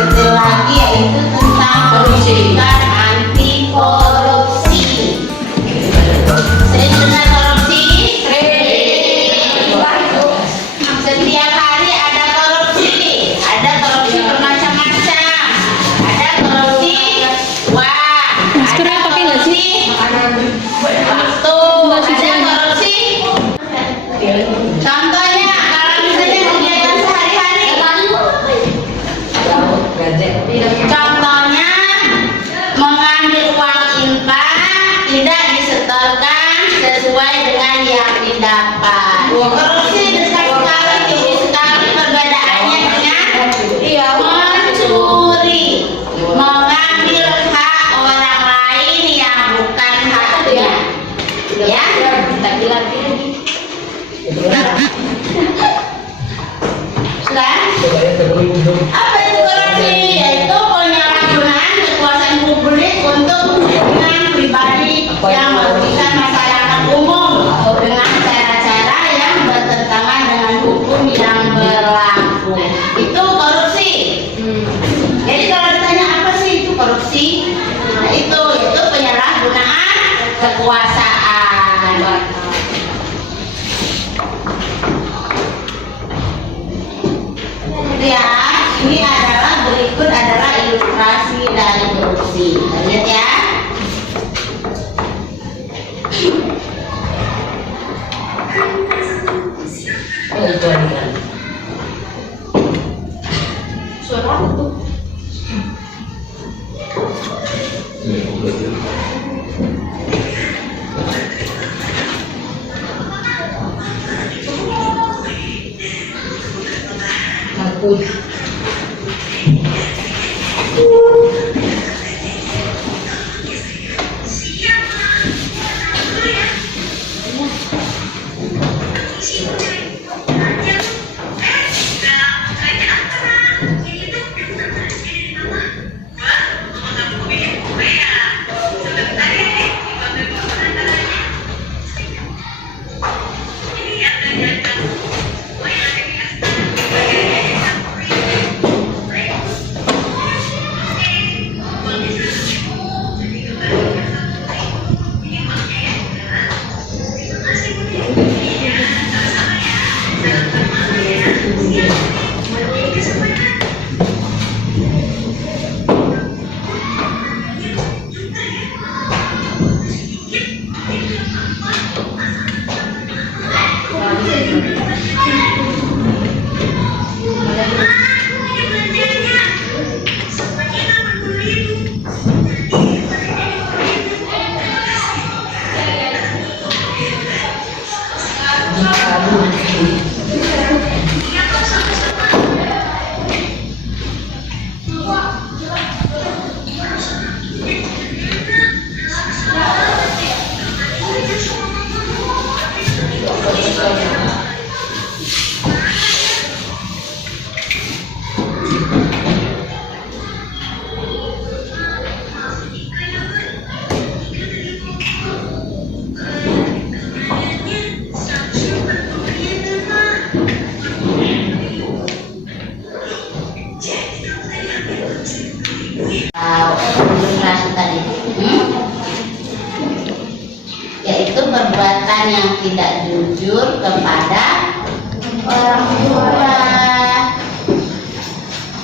detail lagi, yaitu tentang pendidikan anti korupsi. Sering dengar korupsi? Setiap hari ada korupsi bermacam-macam. Ada korupsi uang, ada korupsi waktu, ada korupsi. Contohnya kalau misalnya kegiatan sehari-hari, contohnya mengambil uang infak tidak disetorkan sesuai dengan yang didapat. Korupsi besar sekali, tinggi sekali perbedaannya dengan mencuri, mengambil hak orang lain yang bukan haknya. Ya, kita bilang ini. Sudah? Apa itu korupsi? Yaitu penyalahgunaan kekuasaan publik untuk kepentingan pribadi yang merugikan masyarakat umum dengan cara-cara yang bertentangan dengan hukum yang berlaku. Itu korupsi. Jadi kalau ditanya apa sih itu korupsi? Nah, itu penyalahgunaan kekuasaan. Ya, ini berikut adalah ilustrasi dari korupsi. Lihat ya. Suara itu. Takut. Yaitu perbuatan yang tidak jujur kepada orang tua.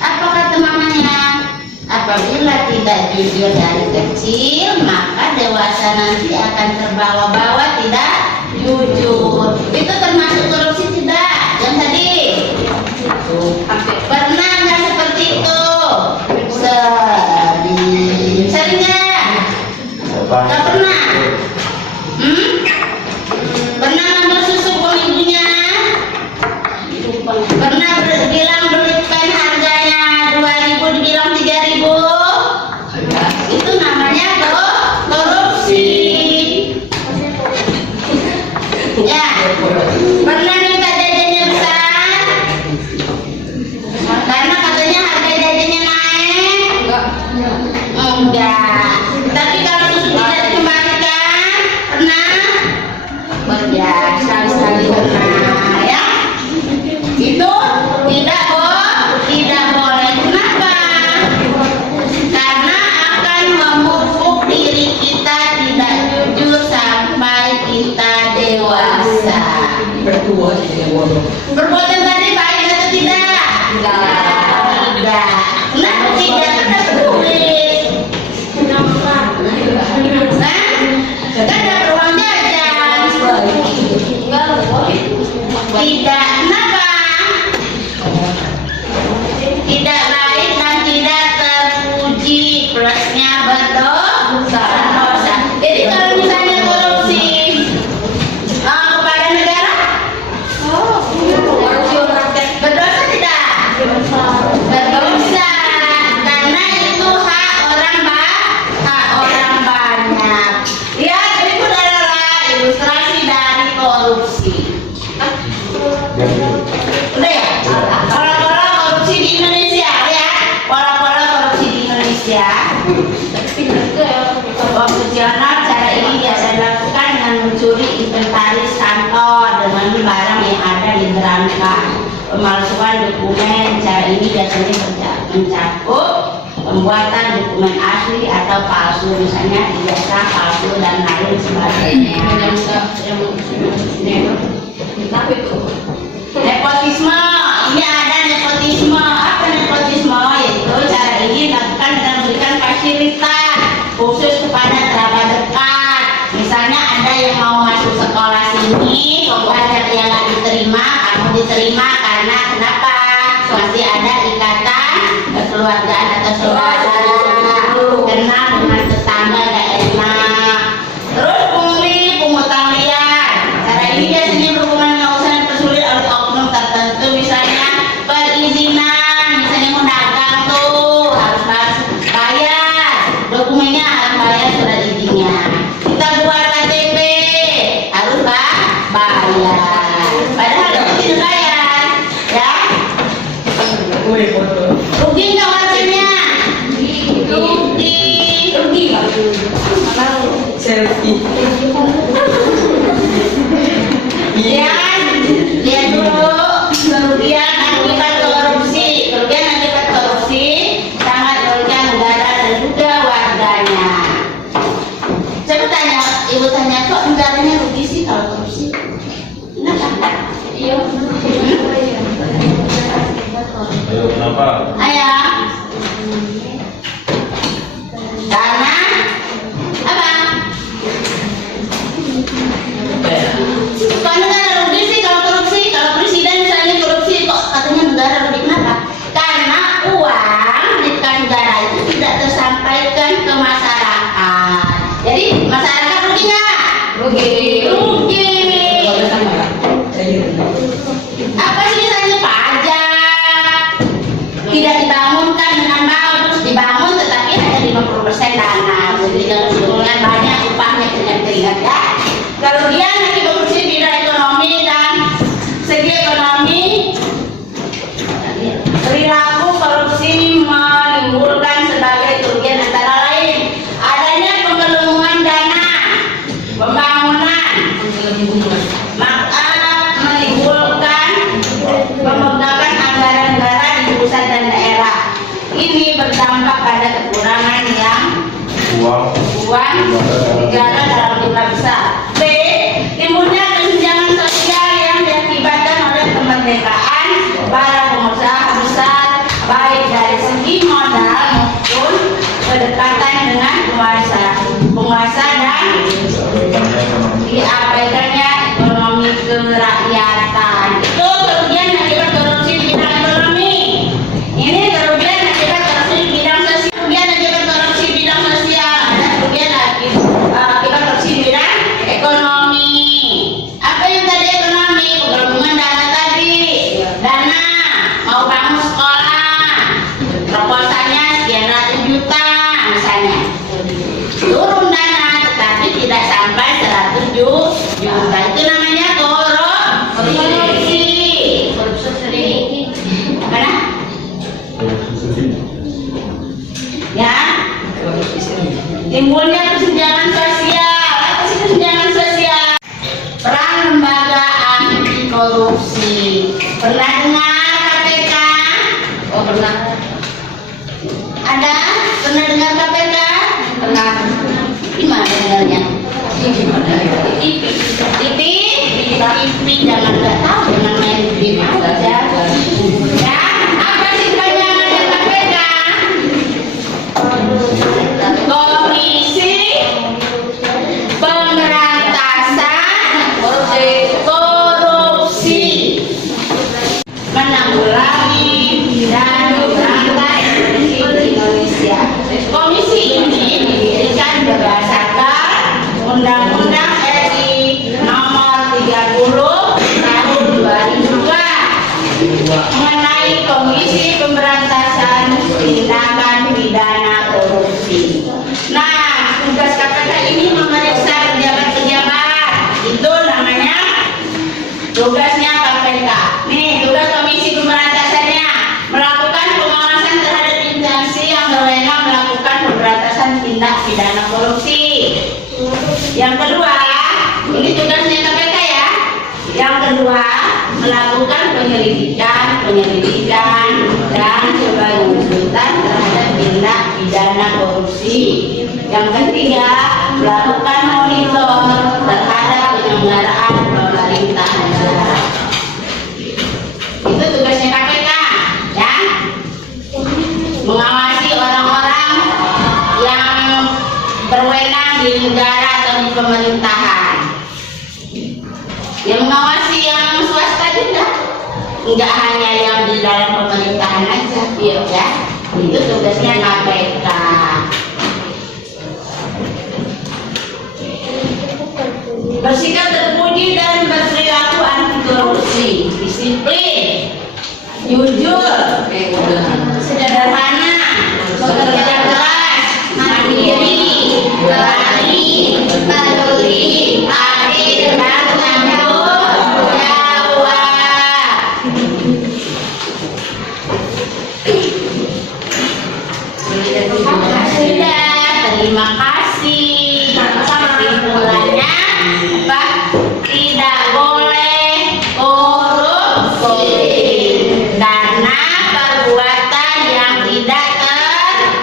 Apa kata mamanya? Apabila tidak jujur dari kecil, maka dewasa nanti akan terbawa-bawa tidak jujur. Itu termasuk korupsi tidak? Yang tadi pernah nggak seperti itu? Sering nggak? Nggak pernah. Pernah ngambil susu ke ibunya? Pernah bilang belikan harganya 2.000 dibilang 3.000? Itu namanya korupsi. Ya. Pernah minta jajannya besar? Karena katanya harga jajannya naik? Enggak. Tapi kalau susu tidak dikembalikan, pernah? Biasa sekali pernah, ya. Itu tidak boleh. Kenapa? tidak? Kenapa tidak? Kenapa tulis? Nah, kan ada ruang jajan. Tidak, kenapa? Tidak baik dan tidak terpuji, plusnya berdosa. Jadi kalau misalnya korupsi kepada negara, berdosa tidak? Berdosa, karena itu hak orang banyak. Ya, itu adalah ilustrasi dari korupsi. Udah ya? Pola-pola korupsi di Indonesia ya. Pola-pola korupsi di Indonesia. Operasional cara ini biasa dilakukan dengan mencuri inventaris kantor dengan barang yang ada di berangka. Pemalsuan dokumen, cara ini biasanya mencakup pembuatan dokumen asli atau palsu, misalnya ijazah palsu dan lain sebagainya. Nepotisme, ini ada nepotisme. Apa nepotisme? Yaitu cara ini dilakukan dengan memberikan fasilitas khusus kepada kerabat dekat. Misalnya ada yang mau masuk sekolah sini, banyak yang nggak diterima, kamu diterima karena kenapa? Masih ada ikatan kekeluargaan atau saudara, kenal dengan tetangga gak enak. Terus pungli, pungutan liar. Cara ini biasanya berhubungan dengan usaha yang dipersulit oleh oknum tertentu, misalnya perizinan, misalnya mau dagang tuh harus bayar, dokumennya harus bayar surat izinnya. Kita buat KTP harus bayar, padahal itu tidak bayar, ya. Rugi nggak warganya? Rugi. Selfie. Ya, lihat dulu kerugian akibat korupsi. Kerugian akibat korupsi sangat merugikan negara dan juga warganya. Coba tanya, ibu tanya, kok negaranya rugi sih kalau korupsi? Kenapa? Iya. Ayo, kenapa? Ayah. Karena apa? Kok negara rugi sih kalau korupsi? Kalau presiden misalnya korupsi, kok katanya negara rugi? Kenapa? Karena uang di negara itu tidak tersampaikan ke masyarakat. Jadi masyarakat rugi nggak? Rugi. Apa sih misalnya pajak tidak dibangunkan dengan bagus, dibangun tetapi hanya 50% dana. Jadi kalau sebelumnya banyak upahnya tidak teringat ya. Kerugian akibat korupsi bidang ekonomi dan segi ekonomi, perilaku korupsi menimbulkan sebagai kerugian antara lain adanya penggelembungan dana pembangunan, menimbulkan pembengkakan anggaran negara di pusat dan daerah. Ini berdampak pada kekurangan yang uang negara dalam jumlah besar. B. Timbulnya kesenjangan sosial yang diakibatkan oleh kemerdekaan para pengusaha besar, baik dari segi modal maupun kedekatan dengan penguasa dan diabaikannya ekonomi kerakyatan. Itu kerugian akibat korupsi di bidang ekonomi. Ini kerugian akibat korupsi di bidang sosial. Kerugian akibat korupsi di bidang sosial. Ada kerugian akibat korupsi di bidang ekonomi. Apa yang tadi ekonomi? Penggelembungan dana tadi. Dana mau bangun sekolah, proposalnya sekian ratus juta misalnya. Turun dana tetapi tidak sampai 100 juta. Itu namanya korupsi. Mana? Ya. Timbulnya kesenjangan sosial. Apa sih kesenjangan sosial? Peran lembaga anti korupsi. Pernah dengar KPK? Oh pernah. Ada? Pernah dengar KPK? Pernah. Gimana dengarnya? TV? TV jangan nggak tahu, jangan main TV aja. Ya, apa sih kepanjangan KPK? Ya, komisi ini didirikan berdasarkan Undang-Undang RI Nomor 30 Tahun 2002 mengenai Komisi Pemberantasan Tindakan Pidana Korupsi. Nah, tugas KPK ini memeriksa pejabat-pejabat. Itu namanya tugasnya KPK. Nih, tugas Komisi Pemberantasannya melakukan pengawasan terhadap instansi yang berwenang melakukan pemberantasan tindak pidana korupsi. Yang kedua, ini tugasnya KPK ya. Yang kedua, melakukan penyelidikan dan sebagai tuntutan terhadap tindak pidana korupsi. Yang ketiga, melakukan monitor terhadap penyelenggaraan pemerintahan negara. Itu tugasnya KPK, ya. Mengawasi orang-orang yang berwenang di negara atau di pemerintahan. Yang mengawasi yang swasta juga, enggak hanya yang di dalam pemerintahan aja, ya. Itu tugasnya KPK. Bersikap terpuji dan berperilaku anti korupsi, disiplin, jujur, sederhana, bekerja keras, mandiri, berani, peduli, adil, dan tanggung jawab. Sudah, terima kasih. Kesimpulannya apa? Tidak boleh korupsi karena perbuatan yang tidak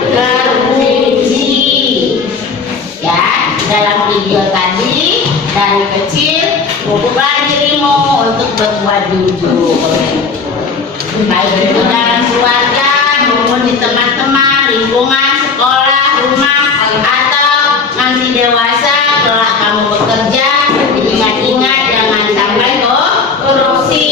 terpuji. Ya, dalam video tadi dari kecil bukan dirimu untuk berbuat jujur. Baik itu dalam keluarga maupun di teman-teman, lingkungan, sekolah, rumah, atau nanti dewasa setelah kamu bekerja, diingat-ingat jangan sampai korupsi.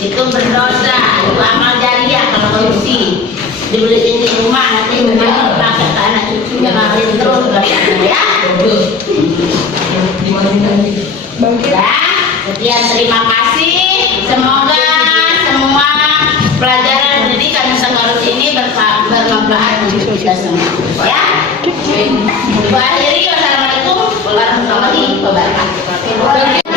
Itu berdosa, itu amal jariah kalau korupsi. Dibeliin di rumah nanti rumah dipakai ke anak cucu yang ngalir terus ya. Ya, sekian terima kasih. Semoga semua pelajaran pendidikan Nusantara ini bermanfaat untuk kita semua. Ya. Akhiri, wassalamualaikum warahmatullahi wabarakatuh.